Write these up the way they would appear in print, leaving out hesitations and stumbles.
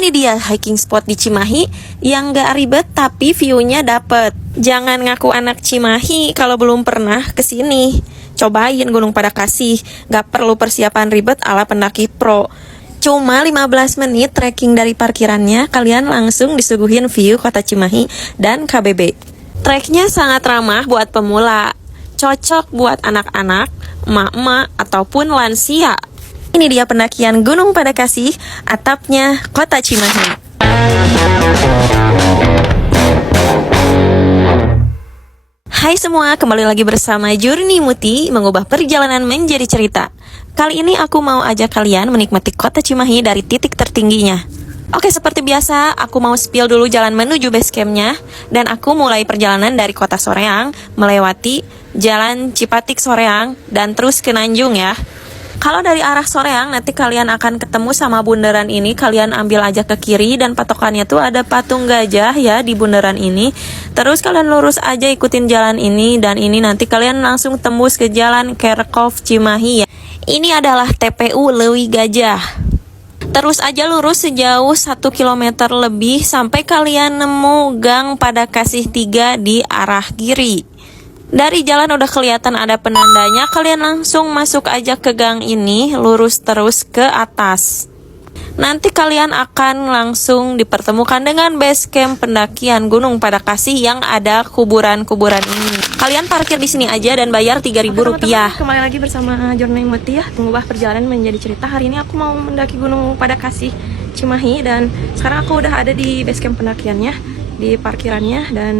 Ini dia hiking spot di Cimahi yang gak ribet tapi view-nya dapet. Jangan ngaku anak Cimahi kalau belum pernah kesini. Cobain Gunung Padakasih, gak perlu persiapan ribet ala pendaki pro. Cuma 15 menit trekking dari parkirannya, kalian langsung disuguhin view kota Cimahi dan KBB. Treknya sangat ramah buat pemula, cocok buat anak-anak, emak-emak, ataupun lansia. Ini dia pendakian Gunung Padakasih, atapnya kota Cimahi. Hai semua, kembali lagi bersama Journey Muti, mengubah perjalanan menjadi cerita. Kali ini aku mau ajak kalian menikmati kota Cimahi dari titik tertingginya. Oke, seperti biasa, aku mau spill dulu jalan menuju base campnya. Dan aku mulai perjalanan dari kota Soreang, melewati jalan Cipatik Soreang, dan terus ke Nanjung ya. Kalau dari arah Soreang, nanti kalian akan ketemu sama bundaran ini. Kalian ambil aja ke kiri, dan patokannya tuh ada patung gajah ya di bundaran ini. Terus kalian lurus aja ikutin jalan ini, dan ini nanti kalian langsung tembus ke jalan Kerkhof Cimahi ya. Ini adalah TPU Leuwi Gajah. Terus aja lurus sejauh 1 km lebih sampai kalian nemu Gang Padakasih 3 di arah kiri. Dari jalan udah kelihatan ada penandanya, kalian langsung masuk aja ke gang ini, lurus terus ke atas. Nanti kalian akan langsung dipertemukan dengan base camp pendakian Gunung Padakasih yang ada kuburan-kuburan ini. Kalian parkir di sini aja dan bayar Rp3.000. Kembali lagi bersama Journey Muti ya, mengubah perjalanan menjadi cerita. Hari ini aku mau mendaki Gunung Padakasih Cimahi, dan sekarang aku udah ada di base camp pendakiannya, di parkirannya. Dan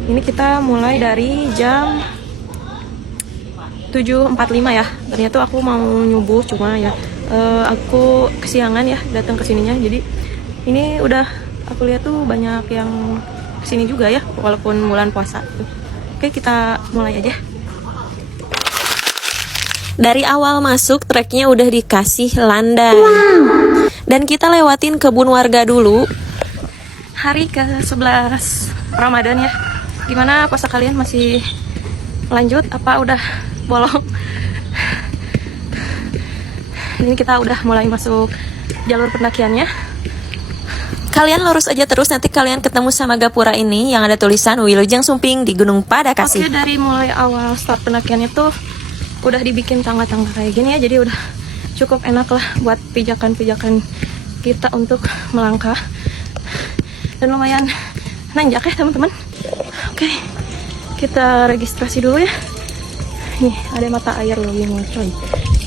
ini kita mulai dari jam 7.45 ya. Ternyata aku mau nyubuh, cuma ya aku kesiangan ya datang ke sininya. Jadi ini udah aku lihat tuh banyak yang kesini juga ya, walaupun bulan puasa tuh. Oke, kita mulai aja. Dari awal masuk treknya udah dikasih landai. Dan kita lewatin kebun warga dulu. Hari ke-11 Ramadan ya. Gimana puasa kalian, masih lanjut apa udah bolong? Ini kita udah mulai masuk jalur pendakiannya. Kalian lurus aja terus, nanti kalian ketemu sama gapura ini yang ada tulisan Wilujeng Sumping di Gunung Padakasih. Oke, dari mulai awal start pendakiannya tuh udah dibikin tangga-tangga kayak gini ya, jadi udah cukup enak lah buat pijakan-pijakan kita untuk melangkah. Dan lumayan nanjak ya teman-teman. Oke, kita registrasi dulu ya. Nih, ada mata air loh yang coy.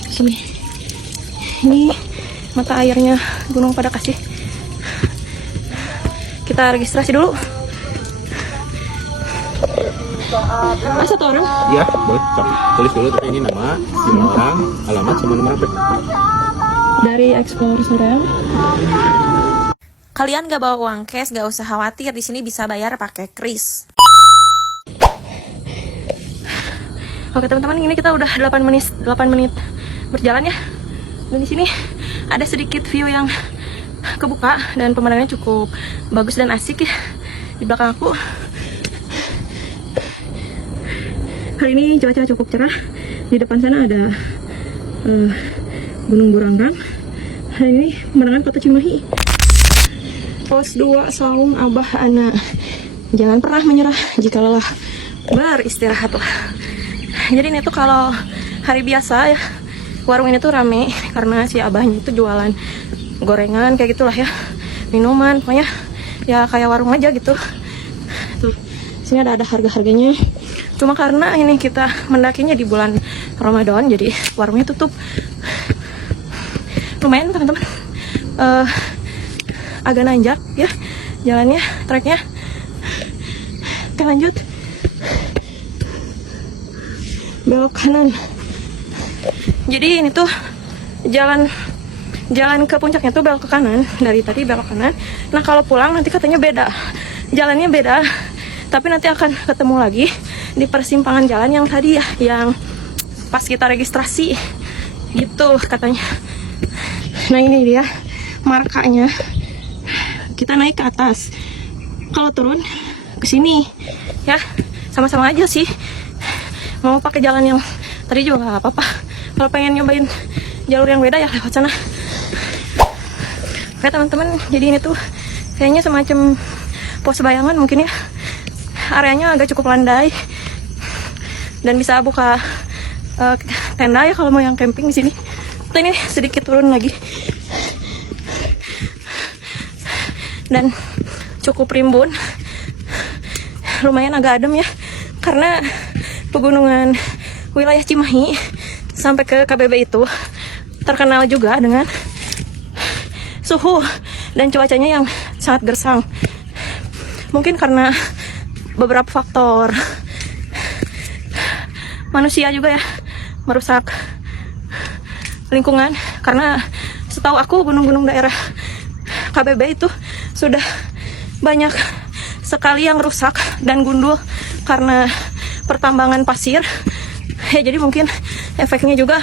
Sini. Ini mata airnya Gunung Padakasih. Kita registrasi dulu. Satu orang? Iya, boleh. Tulis dulu tapi ini nama, jumlah orang, alamat, sama nomor HP. Dari Explore Soreang. Kalian gak bawa uang cash, gak usah khawatir, di sini bisa bayar pakai kris. Oke teman-teman, ini kita udah 8 menit berjalan ya. Dan di sini ada sedikit view yang kebuka dan pemandangannya cukup bagus dan asik ya. Di belakang aku hari ini cuaca cukup cerah. Di depan sana ada Gunung Burangrang. Hari ini pemandangan kota Cimahi. Pos 2 Saum Abah Ana. Jangan pernah menyerah jika lelah, beristirahatlah. Jadi ini tuh kalau hari biasa ya, warung ini tuh rame karena si abahnya itu jualan gorengan kayak gitulah ya, minuman, pokoknya ya kayak warung aja gitu. Tuh, sini ada harga-harganya. Cuma karena ini kita mendakinya di bulan Ramadan, jadi warungnya tutup. Lumayan teman-teman, agak nanjak ya jalannya, treknya. Oke, lanjut. Belok kanan. Jadi ini tuh jalan ke puncaknya tuh belok ke kanan. Dari tadi belok kanan. Nah, kalau pulang nanti katanya beda, jalannya beda, tapi nanti akan ketemu lagi di persimpangan jalan yang tadi ya, yang pas kita registrasi gitu katanya. Nah, ini dia markanya. Kita naik ke atas, kalau turun ke sini ya, sama-sama aja sih. Mau pakai jalan yang tadi juga nggak apa-apa. Kalau pengen nyobain jalur yang beda ya lewat sana. Oke teman-teman, jadi ini tuh kayaknya semacam pos bayangan mungkin ya. Areanya agak cukup landai dan bisa buka tenda ya kalau mau yang camping di sini. Ini sedikit turun lagi dan cukup rimbun, lumayan agak adem ya, karena pegunungan wilayah Cimahi sampai ke KBB itu terkenal juga dengan suhu dan cuacanya yang sangat gersang. Mungkin karena beberapa faktor manusia juga ya, merusak lingkungan. Karena setahu aku gunung-gunung daerah KBB itu sudah banyak sekali yang rusak dan gundul karena pertambangan pasir. Ya jadi mungkin efeknya juga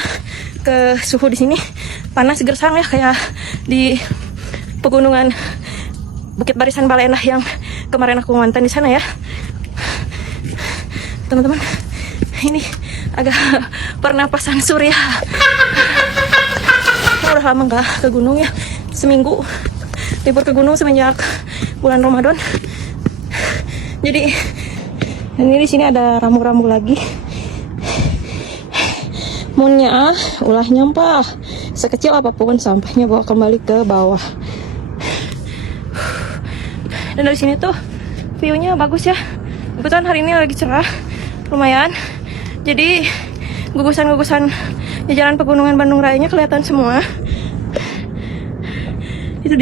ke suhu di sini panas gersang ya, kayak di pegunungan Bukit Barisan Balenah yang kemarin aku mantan di sana ya. Teman-teman, ini agak pernapasan surya. Udah lama nggak ke gunung ya, seminggu libur ke gunung semenjak bulan Ramadan. Jadi ini di sini ada rambu-rambu lagi. Munnya ulah nyampah sekecil apapun sampahnya bawa kembali ke bawah. Dan dari sini tuh view-nya bagus ya. Kebetulan hari ini lagi cerah, lumayan. Jadi gugusan-gugusan jajaran pegunungan Bandung Raya-nya kelihatan semua. Itu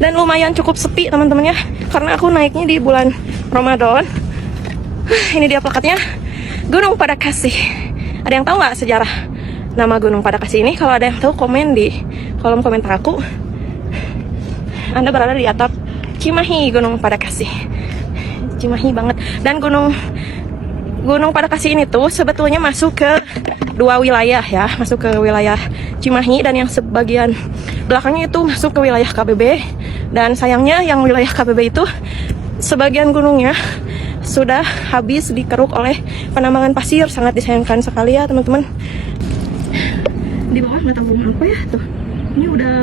dan lumayan cukup sepi teman-teman ya, karena aku naiknya di bulan Ramadan. Ini dia plakatnya, Gunung Padakasih. Ada yang tahu nggak sejarah nama Gunung Padakasih ini? Kalau ada yang tahu komen di kolom komentar aku. Anda berada di atap Cimahi, Gunung Padakasih. Cimahi banget. Dan Gunung Padakasih ini tuh sebetulnya masuk ke dua wilayah ya, masuk ke wilayah Cimahi dan yang sebagian belakangnya itu masuk ke wilayah KBB. Dan sayangnya yang wilayah KBB itu sebagian gunungnya sudah habis dikeruk oleh penambangan pasir. Sangat disayangkan sekali ya teman-teman. Di bawah nggak tahu apa ya tuh, ini udah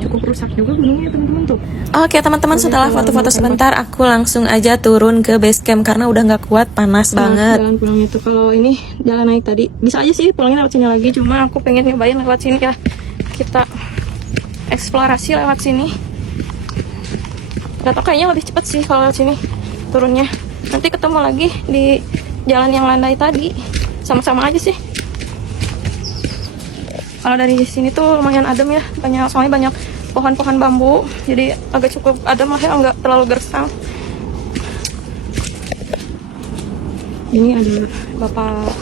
cukup rusak juga gunungnya teman-teman tuh. Oke teman-teman, setelah foto-foto sebentar aku langsung aja turun ke base camp karena udah nggak kuat, panas banget. Jalan pulangnya tuh, kalau ini jalan naik tadi bisa aja sih pulangnya lewat sini lagi, cuma aku pengen nyobain lewat sini ya. Kita eksplorasi lewat sini. Gak tau, kayaknya lebih cepet sih kalau lewat sini turunnya. Nanti ketemu lagi di jalan yang landai tadi, sama-sama aja sih. Kalau dari sini tuh lumayan adem ya, soalnya banyak pohon-pohon bambu, jadi agak cukup adem lah ya, nggak terlalu gersang. Ini ada bapak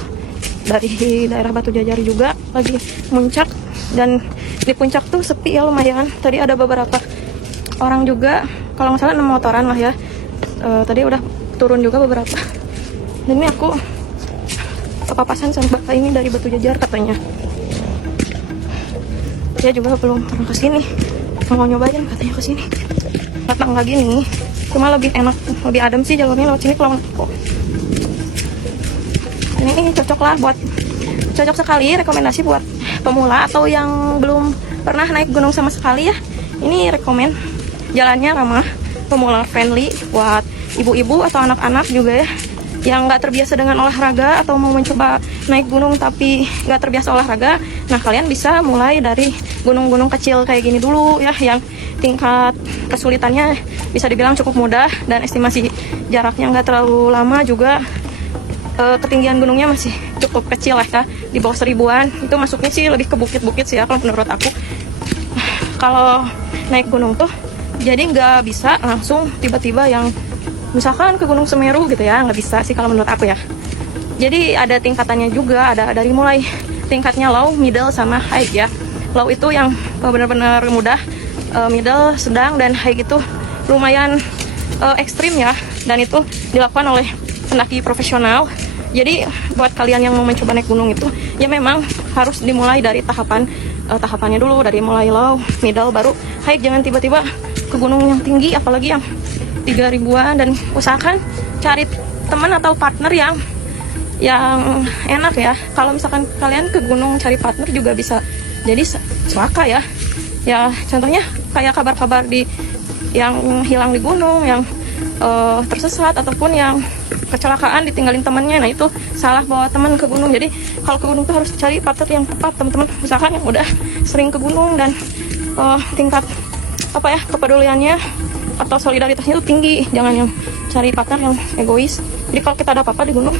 dari daerah Batu Jajar juga lagi muncak, dan di puncak tuh sepi ya lumayan. Tadi ada beberapa orang juga, kalau nggak salah 6 motoran lah ya. Tadi udah turun juga beberapa. Dan ini aku kepapasan sama bapak ini dari Batu Jajar katanya. Dia juga belum pernah kesini, mau nyobain katanya kesini. Datang lagi nih, cuma lebih enak, lebih adem sih jalurnya lewat sini kalau aku. Ini cocok lah cocok sekali, rekomendasi buat pemula atau yang belum pernah naik gunung sama sekali ya. Ini rekomen, jalannya ramah, pemula friendly buat ibu-ibu atau anak-anak juga ya, yang nggak terbiasa dengan olahraga atau mau mencoba naik gunung tapi nggak terbiasa olahraga. Nah kalian bisa mulai dari gunung-gunung kecil kayak gini dulu ya, yang tingkat kesulitannya bisa dibilang cukup mudah dan estimasi jaraknya nggak terlalu lama juga. Ketinggian gunungnya masih cukup kecil lah ya, di bawah 1000-an. Itu masuknya sih lebih ke bukit-bukit sih ya kalau menurut aku. Kalau naik gunung tuh jadi nggak bisa langsung tiba-tiba yang misalkan ke Gunung Semeru gitu ya, nggak bisa sih kalau menurut aku ya. Jadi ada tingkatannya juga, ada dari mulai tingkatnya low, middle, sama high ya. Low itu yang benar-benar mudah, middle, sedang, dan high itu lumayan ekstrim ya. Dan itu dilakukan oleh pendaki profesional. Jadi buat kalian yang mau mencoba naik gunung itu ya memang harus dimulai dari tahapannya dulu, dari mulai low, middle, baru high. Jangan tiba-tiba ke gunung yang tinggi, apalagi yang 3000-an, dan usahakan cari teman atau partner yang enak ya. Kalau misalkan kalian ke gunung cari partner juga bisa jadi celaka ya. Ya contohnya kayak kabar-kabar yang hilang di gunung, yang tersesat ataupun yang kecelakaan ditinggalin temannya. Nah itu salah bawa teman ke gunung. Jadi kalau ke gunung tuh harus cari partner yang tepat, teman-teman. Misalkan yang udah sering ke gunung dan tingkat kepeduliannya atau solidaritasnya itu tinggi. Jangan yang cari partner yang egois. Jadi kalau kita ada apa-apa di gunung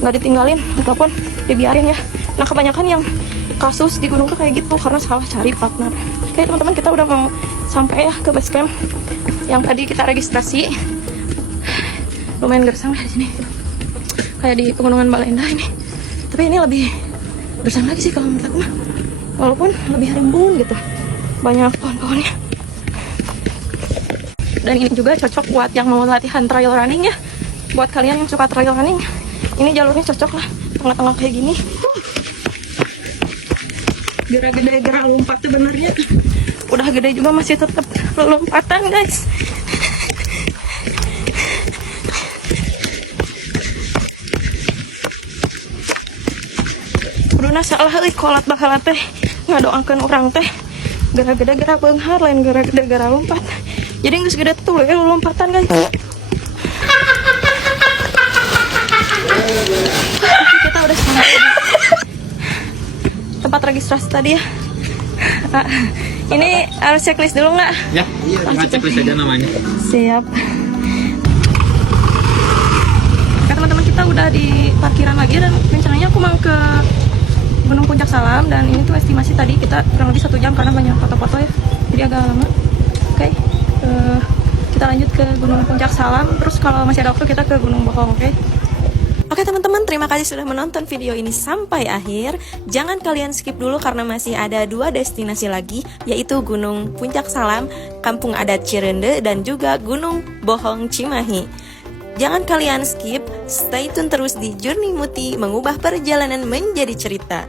nggak ditinggalin ataupun dibiarin ya. Nah kebanyakan yang kasus di gunung tuh kayak gitu karena salah cari partner. Oke teman-teman, kita udah mau sampai ya ke base camp yang tadi kita registrasi. Lumayan gersang di sini, kayak di pegunungan Balenda ini. Tapi ini lebih gersang lagi sih kalau menurut aku mah, walaupun lebih rimbun gitu, banyak pohon-pohonnya. Dan ini juga cocok buat yang mau latihan trail running ya. Buat kalian yang suka trail running, ini jalurnya cocok lah, tengah-tengah kayak gini. Gerak gede, gerak lompat tuh benernya. Udah gede juga masih tetap lompatan guys. Kuduna salah kolat bakal teh ngadoakeun urang teh gerak gede gerak beunghar lain gerak gede gerak lompat. Jadi geus gede tuh lompatan guys. Kita udah sampai di tempat registrasi tadi ya. Ini harus checklist dulu nggak? Ya, checklist aja namanya. Siap. Oke teman-teman, kita udah di parkiran lagi dan rencananya aku mau ke Gunung Puncak Salam. Dan ini tuh estimasi tadi kita kurang lebih 1 jam karena banyak foto-foto ya, jadi agak lama. Oke, kita lanjut ke Gunung Puncak Salam. Terus kalau masih ada waktu kita ke Gunung Bohong. Oke teman-teman, terima kasih sudah menonton video ini sampai akhir. Jangan kalian skip dulu karena masih ada 2 destinasi lagi, yaitu Gunung Puncak Salam, Kampung Adat Cirende, dan juga Gunung Bohong Cimahi. Jangan kalian skip, stay tune terus di Journey Muti, mengubah perjalanan menjadi cerita.